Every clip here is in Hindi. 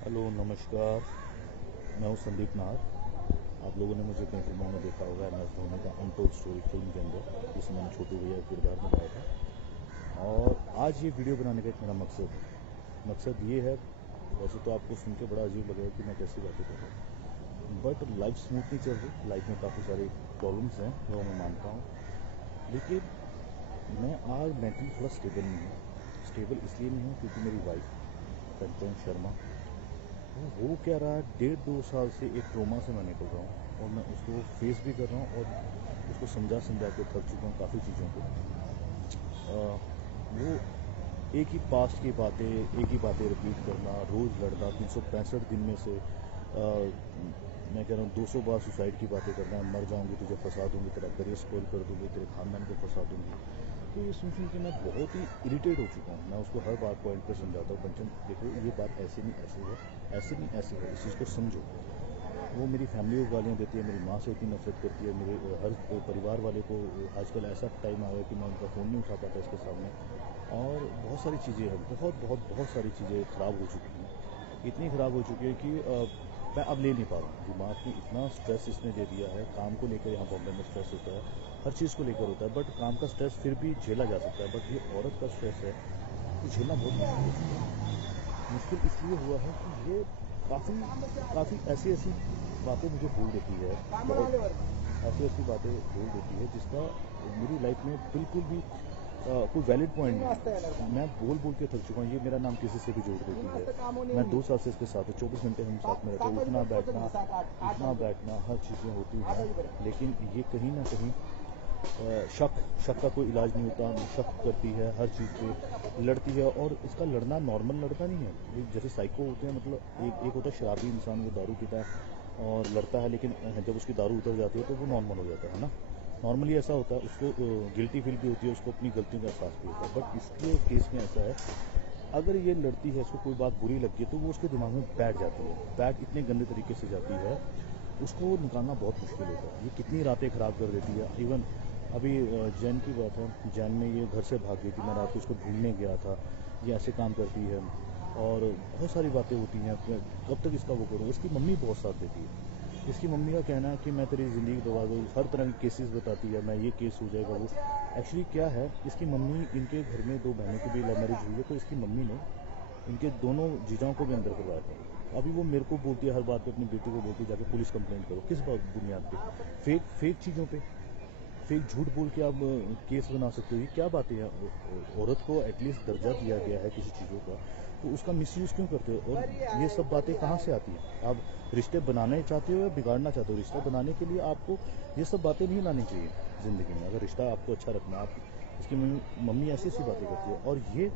हेलो नमस्कार। मैं हूँ संदीप नाहर। आप लोगों ने मुझे कई फिल्मों में देखा होगा। MS धोनी का अनटोल्ड स्टोरी फिल्म के अंदर जिसमें मैंने छोटू भैया का किरदार निभाया था। और आज ये वीडियो बनाने का एक मेरा मकसद ये है। वैसे तो आपको सुन के बड़ा अजीब लगेगा कि मैं कैसी बातें कर रहा हूँ, बट लाइफ स्मूथ नहीं चल रही। लाइफ में काफ़ी सारी प्रॉब्लम्स हैं जो मैं मानता हूँ, लेकिन मैं आज मेंटली थोड़ा स्टेबल नहीं हूँ। स्टेबल इसलिए नहीं हूँ क्योंकि मेरी वाइफ कंचन शर्मा वो हो क्या रहा है, 1.5-2 साल से एक ट्रोमा से मैं निकल रहा हूँ और मैं उसको फेस भी कर रहा हूँ और उसको समझा के थक चुका हूँ काफ़ी चीज़ों को। वो एक ही बातें रिपीट करना, रोज़ लड़ना, 365 दिन में से मैं कह रहा हूँ 200 बार सुसाइड की बातें करना, मर जाऊंगी, तुझे फंसा दूंगी, तेरा करियर स्पॉइल कर दूंगी, तेरे खानदान को फंसा दूंगी। तो ये सुन के मैं बहुत ही इरिटेट हो चुका हूँ। मैं उसको हर बार पॉइंट पर समझाता हूँ, कंचन देखो ये बात ऐसे नहीं ऐसे है, ऐसे नहीं ऐसे है, इस चीज़ को समझो। वो मेरी फैमिली को गालियाँ देती है, मेरी माँ से इतनी नफरत करती है, मेरे हर परिवार वाले को। आजकल ऐसा टाइम आ गया कि मैं उनका फ़ोन नहीं उठा पाता इसके सामने। और बहुत सारी चीज़ें हैं, बहुत सारी चीज़ें ख़राब हो चुकी हैं। इतनी ख़राब हो चुकी है कि मैं अब ले नहीं पा रहा हूँ। दिमाग में इतना स्ट्रेस इसने दे दिया है। काम को लेकर यहाँ बॉम्बे में स्ट्रेस होता है, हर चीज़ को लेकर होता है, बट काम का स्ट्रेस फिर भी झेला जा सकता है। बट ये औरत का स्ट्रेस है, ये झेलना बहुत मुश्किल हो चुका है। मुश्किल इसलिए हुआ है कि ये काफ़ी ऐसी ऐसी बातें मुझे बोल देती है, बहुत ऐसी ऐसी बातें बोल देती है जिसका मेरी लाइफ में बिल्कुल भी कोई वैलिड पॉइंट नहीं। मैं बोल के थक चुका हूँ। ये मेरा नाम किसी से भी जोड़ देती है। मैं 2 साल से इसके साथ हूँ, 24 घंटे हम साथ में रहते हैं, उठना बैठना हर चीज़ें होती हैं। लेकिन ये कहीं ना कहीं शक का कोई इलाज नहीं होता। शक करती है, हर चीज़ पे लड़ती है। और इसका लड़ना नॉर्मल लड़का नहीं है। ये जैसे साइको होते हैं, मतलब एक होता है शराबी इंसान, वो दारू पीता है और लड़ता है, लेकिन जब उसकी दारू उतर जाती है तो वो नॉर्मल हो जाता है ना। नॉर्मली ऐसा होता है, उसको गिल्टी फील भी होती है, उसको अपनी गलतियों का एहसास भी होता है। बट इसके केस में ऐसा है, अगर ये लड़ती है, इसको कोई बात बुरी लगती है तो वो उसके दिमाग में बैठ जाती है। बैठ इतने गंदे तरीके से जाती है, उसको निकालना बहुत मुश्किल होता है। ये कितनी रातें ख़राब कर देती है। इवन अभी जैन की बात है, जैन में ये घर से भाग गई थी, मैं रात को इसको ढूंढने गया था। ये ऐसे काम करती है और बहुत सारी बातें होती हैं। कब तक इसका वो करूँ। इसकी मम्मी बहुत साथ देती है। इसकी मम्मी का कहना है कि मैं तेरी ज़िंदगी बर्बाद हो, हर तरह के केसेस बताती है, मैं ये केस हो जाएगा वो। एक्चुअली क्या है, इसकी मम्मी, इनके घर में 2 बहनों की भी लव मैरिज हुई है, तो इसकी मम्मी ने इनके दोनों जीजाओं को भी अंदर करवाया था। अभी वो मेरे को बोलती है, हर बात पे अपनी बेटी को बोलती है जाके पुलिस कंप्लेंट करो। किस बात बुनियाद पे? फेक चीज़ों पे, फेक झूठ बोल के आप केस बना सकते हो। ये क्या बातें हैं? औरत को एटलीस्ट दर्जा दिया गया है किसी चीज़ों का, तो उसका मिसयूज़ क्यों करते हो? और ये सब बातें कहाँ से आती हैं? आप रिश्ते बनाने चाहते हो या बिगाड़ना चाहते हो? रिश्ता बनाने के लिए आपको ये सब बातें नहीं लानी चाहिए ज़िंदगी में। अगर रिश्ता आपको अच्छा रखना है, आप इसकी मम्मी ऐसी ऐसी बातें करती है। और ये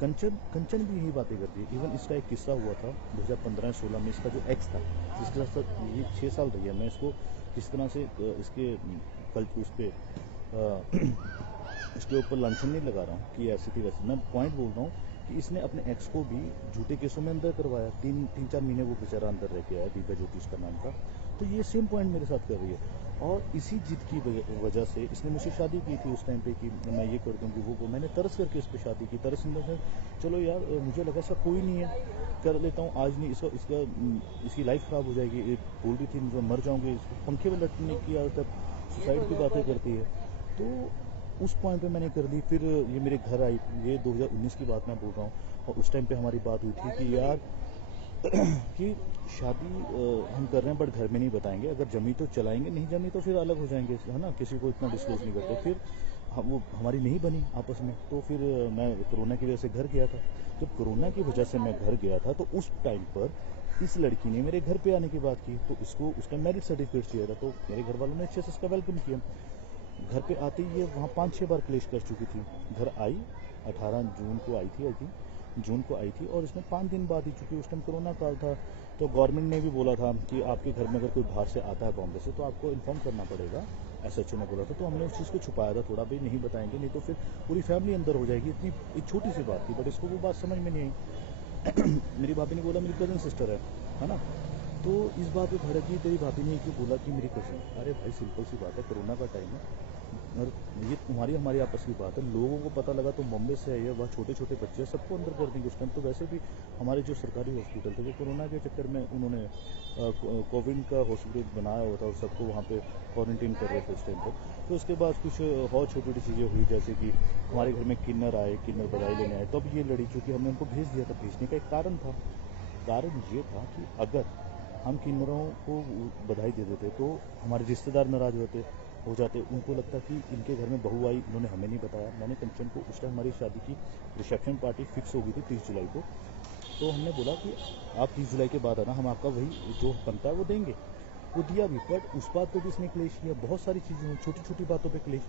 कंचन भी यही बातें करती है। इवन इसका एक किस्सा हुआ था 2015-16 में। इसका जो एक्स था, जिसके साथ ये 6 साल रही है, मैं इसको किस तरह से इसके कल उस पर इसके ऊपर लांछन नहीं लगा रहा हूँ कि ऐसी थी वैसी। मैं पॉइंट बोल रहा हूँ कि इसने अपने एक्स को भी झूठे केसों में अंदर करवाया। 3-4 महीने वो बेचारा अंदर रह के आया, दिव्या ज्योति उसका नाम था। तो ये सेम पॉइंट मेरे साथ कर रही है। और इसी जिद की वजह से इसने मुझसे शादी की थी उस टाइम पे कि मैं ये कर दूंगी वो मैंने तरस करके इस पर शादी की। तरस में चलो यार, मुझे लगा ऐसा कोई नहीं है, कर लेता हूँ। आज नहीं, इसकी लाइफ ख़राब हो जाएगी। एक बोल रही थी मुझे मर जाऊंगी, पंखे में लटकने की आदत, सुसाइड की बातें करती है। तो उस पॉइंट पे मैंने कर ली। फिर ये मेरे घर आई, ये 2019 की बात मैं बोल रहा हूँ। और उस टाइम पे हमारी बात हुई थी कि यार कि शादी हम कर रहे हैं बट घर में नहीं बताएंगे, अगर जमी तो चलाएंगे, नहीं जमी तो फिर अलग हो जाएंगे, है ना। किसी को इतना डिस्क्लोज नहीं करते। फिर वो हमारी नहीं बनी आपस में। तो फिर मैं कोरोना की वजह से घर गया था। जब कोरोना की वजह से मैं घर गया था तो उस टाइम पर इस लड़की ने मेरे घर पे आने की बात की। तो इसको उसका मैरिज सर्टिफिकेट चाहिए था, तो मेरे घर वालों ने अच्छे से उसका वेलकम किया। घर पे आते ही ये वहाँ 5-6 बार क्लेश कर चुकी थी। घर आई, 18 जून को आई थी, आई थी जून को आई थी, और इसमें 5 दिन बाद ही, चूँकि उस टाइम कोरोना काल था, तो गवर्नमेंट ने भी बोला था कि आपके घर में अगर कोई बाहर से आता है बॉम्बे से तो आपको इन्फॉर्म करना पड़ेगा। SHO ने बोला था। तो हमने उस चीज़ को छुपाया था थोड़ा, भाई नहीं बताएंगे, नहीं तो फिर पूरी फैमिली अंदर हो जाएगी। इतनी एक छोटी सी बात थी, बट इसको वो बात समझ में नहीं आई। मेरी भाभी ने बोला मेरी कज़न सिस्टर है ना। तो इस बात पे भड़क गई, तेरी भाभी ने क्यों बोला कि मेरी कज़न? अरे भाई सिंपल सी बात है, कोरोना का टाइम है, और ये तुम्हारी हमारी आपस की बात है। लोगों को पता लगा तो बॉम्बे से है, वहाँ छोटे छोटे बच्चे हैं, सबको अंदर कर देंगे। उस टाइम तो वैसे भी हमारे जो सरकारी हॉस्पिटल थे वो कोरोना के चक्कर में उन्होंने कोविड का हॉस्पिटल बनाया हुआ था और सबको वहाँ पे क्वारंटीन कर रहे थे उस टाइम पर। तो उसके बाद कुछ और छोटी छोटी चीज़ें हुई, जैसे कि हमारे घर में किन्नर आए, किन्नर बधाई लेने आए, तब ये लड़ी, क्योंकि हमने उनको भेज दिया था। भेजने का एक कारण था, कारण ये था कि अगर हम किन्नरों को बधाई दे देते तो हमारे रिश्तेदार नाराज हो जाते। उनको लगता कि इनके घर में बहू आई, इन्होंने हमें नहीं बताया। मैंने कंचन को, उस टाइम हमारी शादी की रिसेप्शन पार्टी फिक्स हो गई थी 30 जुलाई को, तो हमने बोला कि आप 30 जुलाई के बाद आना, हम आपका वही जो बनता है वो देंगे। वो दिया भी, बट उस बात पर भी इसने क्लेश किया। बहुत सारी चीज़ें हुई, छोटी छोटी बातों पर क्लेश।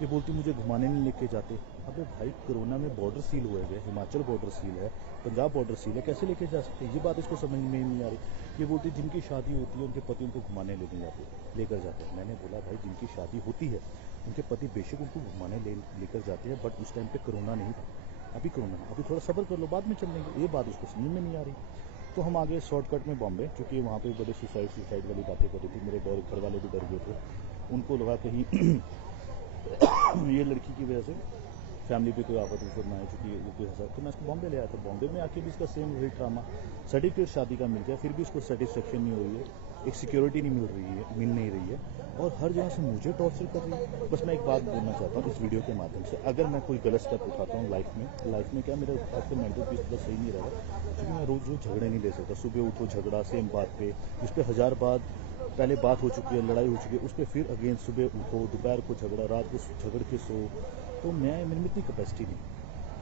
ये बोलती मुझे घुमाने नहीं लेके जाते। अबे भाई, कोरोना में बॉर्डर सील हुए गए, हिमाचल बॉर्डर सील है, पंजाब बॉर्डर सील है, कैसे लेके जा सकते? ये बात इसको समझ में नहीं आ रही। ये बोलती जिनकी शादी होती है उनके पति उनको घुमाने लेकर जाते हैं। मैंने बोला भाई, जिनकी शादी होती है उनके पति बेशक उनको घुमाने लेकर जाते हैं, बट उस टाइम पे कोरोना नहीं था। अभी कोरोना, अभी थोड़ा सब्र कर लो, बाद में चल देंगे। ये बात उसको समझ में नहीं आ रही। तो हम आगे शॉर्टकट में बॉम्बे, क्योंकि वहाँ पे बड़े सुसाइड वाली बातें कर रही थी। मेरे घर वाले भी डर गए थे, उनको लगा कहीं ये लड़की की वजह से फैमिली पे कोई आफत उफत ना है, चूँकि वो कोई हंसा। तो मैं इसको बॉम्बे ले आया था। बॉम्बे में आके भी इसका सेम वही ड्रामा। सर्टिफिकेट शादी का मिल गया, फिर भी इसको सेटिस्फेक्शन नहीं हो रही है, एक सिक्योरिटी नहीं मिल नहीं रही है, और हर जगह से मुझे टॉर्चर कर रही है। बस मैं एक बात बोलना चाहता हूँ इस वीडियो के माध्यम से, अगर मैं कोई गलत स्टेप उठाता हूँ लाइफ में क्या, मेरा आजकल मेंटल पीस थोड़ा सही नहीं रहा, क्योंकि मैं रोज़ झगड़े नहीं ले सकता। सुबह उठो झगड़ा सेम बात पे, जिस पे 1000 बात पहले बात हो चुकी है, लड़ाई हो चुकी है, उस पर फिर अगेन सुबह उठो, दोपहर को झगड़ा, रात को झगड़ के सो। तो मेरे में इतनी कैपेसिटी नहीं,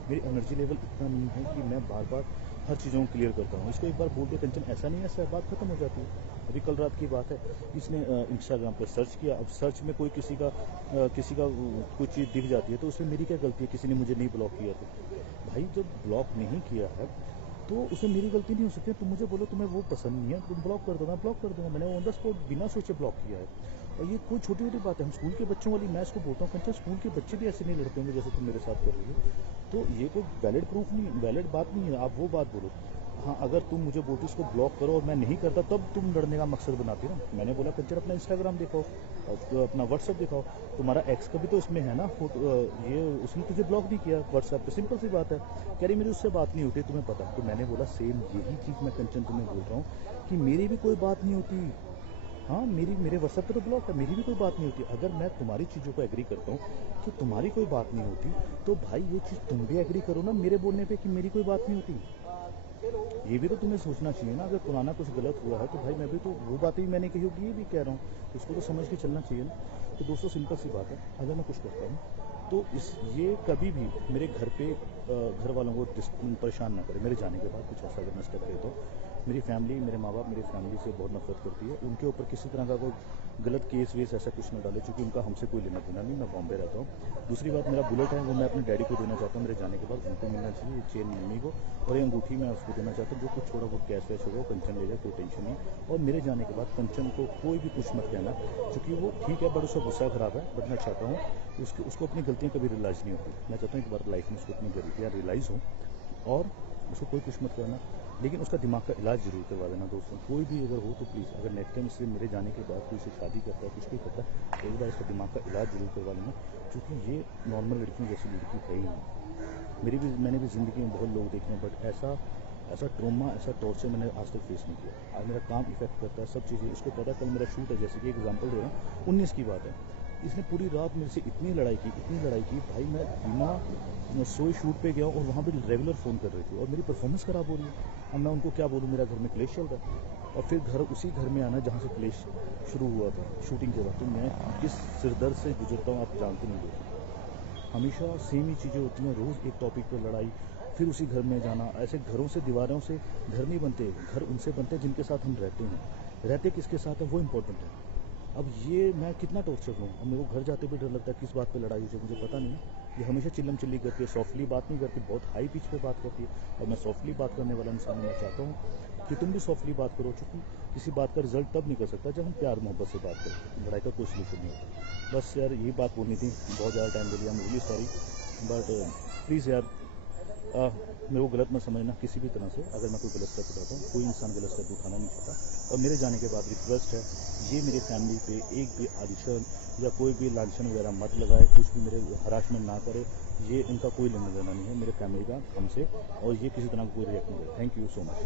मेरी एनर्जी लेवल इतना नहीं है कि मैं बार बार हर चीज़ों को क्लियर करता हूँ। इसको एक बार बोल के कंचन ऐसा नहीं है, ऐसा बात खत्म हो जाती है। अभी कल रात की बात है, इसने इंस्टाग्राम पे सर्च किया। अब सर्च में कोई किसी का कोई चीज़ दिख जाती है तो उसमें मेरी क्या गलती है? किसी ने मुझे नहीं ब्लॉक किया तो भाई, जब ब्लॉक नहीं किया है तो उसमें मेरी गलती नहीं हो सकती। तुम मुझे बोलो तुम्हें वो पसंद नहीं है, तुम ब्लॉक कर दो, मैं ब्लॉक कर दूंगा। मैंने ऑन द स्पॉट बिना सोचे ब्लॉक किया है। और ये कोई छोटी छोटी बात है। हम स्कूल के बच्चों वाली, मैं इसको बोलता हूँ कंचन, स्कूल के बच्चे भी ऐसे नहीं लड़ते होंगे जैसे तुम मेरे साथ कर रही हो। तो ये कोई वैलिड प्रूफ नहीं, वैलिड बात नहीं है। आप वो बात बोलो। हाँ, अगर तुम मुझे बोलती इसको ब्लॉक करो और मैं नहीं करता, तब तुम लड़ने का मकसद बनाती ना। मैंने बोला कंचन अपना इंस्टाग्राम दिखाओ, तो अपना व्हाट्सअप दिखाओ। तुम्हारा एक्स का भी तो इसमें है ना ये, उसने तुझे ब्लॉक नहीं किया व्हाट्सएप पे, सिंपल सी बात है। कह रही मेरी उससे बात नहीं होती, तुम्हें पता। तो मैंने बोला सेम यही चीज़ मैं कंचन तुम्हें बोल रहा हूँ कि मेरी भी कोई बात नहीं होती। हाँ, मेरे व्हाट्सएप पे तो ब्लॉक है, मेरी भी कोई बात नहीं होती। अगर मैं तुम्हारी चीज़ों को एग्री करता हूँ कि तुम्हारी कोई बात नहीं होती, तो भाई ये चीज़ तुम भी एग्री करो ना मेरे बोलने पे कि मेरी कोई बात नहीं होती। ये भी तो तुम्हें सोचना चाहिए ना। अगर पुराना कुछ गलत हुआ है तो भाई मैं भी तो वो बातें भी मैंने कही होगी, ये भी कह रहा हूँ, इसको तो समझ के चलना चाहिए ना। तो दोस्तों सिंपल सी बात है, अगर मैं कुछ करता हूँ तो ये कभी भी मेरे घर पे घर वालों को परेशान ना करे। मेरे जाने के बाद कुछ ऐसा अगर मैं स्टेप लेता हूँ, मेरी फैमिली, मेरे माँ बाप मेरी फैमिली से बहुत नफरत करती है। उनके ऊपर किसी तरह का कोई गलत केस वेस ऐसा कुछ ना डाले, क्योंकि उनका हमसे कोई लेना देना नहीं। मैं बॉम्बे रहता हूँ। दूसरी बात, मेरा बुलेट है वो मैं अपने डैडी को देना चाहता हूँ। मेरे जाने के बाद उनको मिलना चाहिए, ये चेन मम्मी को, और ये अंगूठी मैं उसको देना चाहता हूँ। जो कुछ थोड़ा बहुत कैश वैश होगा वो कंचन ले जाए, कोई टेंशन नहीं। और मेरे जाने के बाद कंचन को कोई भी कुछ मत कहना, क्योंकि वो ठीक है बट उसका गुस्सा खराब है। बट मैं चाहता हूँ उसको अपनी गलतियाँ कभी रियलाइज़ नहीं होती। मैं चाहता हूँ एक बार लाइफ में उसको अपनी गलतियाँ रियलाइज़ हो, और उसको कोई कुछ मत करना, लेकिन उसका दिमाग का इलाज जरूर करवा देना। दोस्तों कोई भी अगर हो तो प्लीज़, अगर नेक्स्ट टाइम इससे मेरे जाने के बाद कोई से शादी करता है, कुछ भी करता है, तो एक बार इसका दिमाग का इलाज जरूर करवा लेना, क्योंकि ये नॉर्मल लड़कियों जैसी लड़की है ही नहीं। मैंने भी ज़िंदगी में बहुत लोग देखे हैं, बट ऐसा ट्रोमा, ऐसा टॉर्चर मैंने आज तक फेस नहीं किया। आज मेरा काम इफेक्ट करता है, सब चीज़ें। इसको पता है कल मेरा शूट है, जैसे कि एग्जाम्पल दे रहा हूँ, 19 की बात है। इसने पूरी रात मेरे से इतनी लड़ाई की भाई, मैं बिना सोए शूट पे गया और वहाँ पे रेगुलर फ़ोन कर रही थी, और मेरी परफॉर्मेंस ख़राब हो रही है। अब मैं उनको क्या बोलूँ, मेरा घर में क्लेश चल रहा है, और फिर उसी घर में आना जहाँ से क्लेश शुरू हुआ था शूटिंग के बाद। तो मैं किस सिरदर्द से गुजरता हूँ आप जानते नहीं दोस्तों। हमेशा सेम ही चीज़ें होती हैं, रोज़ एक टॉपिक पर लड़ाई, फिर उसी घर में जाना। ऐसे घरों से, दीवारों से घर नहीं बनते, घर उनसे बनते हैं जिनके साथ हम रहते हैं। रहते किसके साथ है वो इम्पोर्टेंट है। अब ये मैं कितना टॉर्चर लूँ। अब मेरे को घर जाते भी डर लगता है, किस बात पे लड़ाई हुई मुझे पता नहीं। ये हमेशा चिल्लम चिल्ली करती है, सॉफ्टली बात नहीं करती, बहुत हाई पिच पे बात करती है। और मैं सॉफ्टली बात करने वाला इंसान हूँ। मैं चाहता हूँ कि तुम भी सॉफ्टली बात करो, क्योंकि किसी बात का रिजल्ट तब निकल सकता है जब हम प्यार मोहब्बत से बात करें। लड़ाई का कोई सोल्यूशन नहीं होता। बस यार यही बात बोलनी थी, बहुत ज़्यादा टाइम ले लिया, I am really sorry, but please यार मेरे को गलत मत समझना किसी भी तरह से। अगर मैं कोई गलत स्टेप उठाता हूँ, कोई इंसान गलत स्टेप उठाना नहीं चाहता। और मेरे जाने के बाद रिक्वेस्ट है, ये मेरी फैमिली पे एक भी आलिशान या कोई भी लांछन वगैरह मत लगाए, कुछ भी मेरे हरासमेंट ना करे। ये इनका कोई लेना देना नहीं है मेरे फैमिली का हमसे, और ये किसी तरह का कोई रिएक्ट नहीं करे। Thank you so much.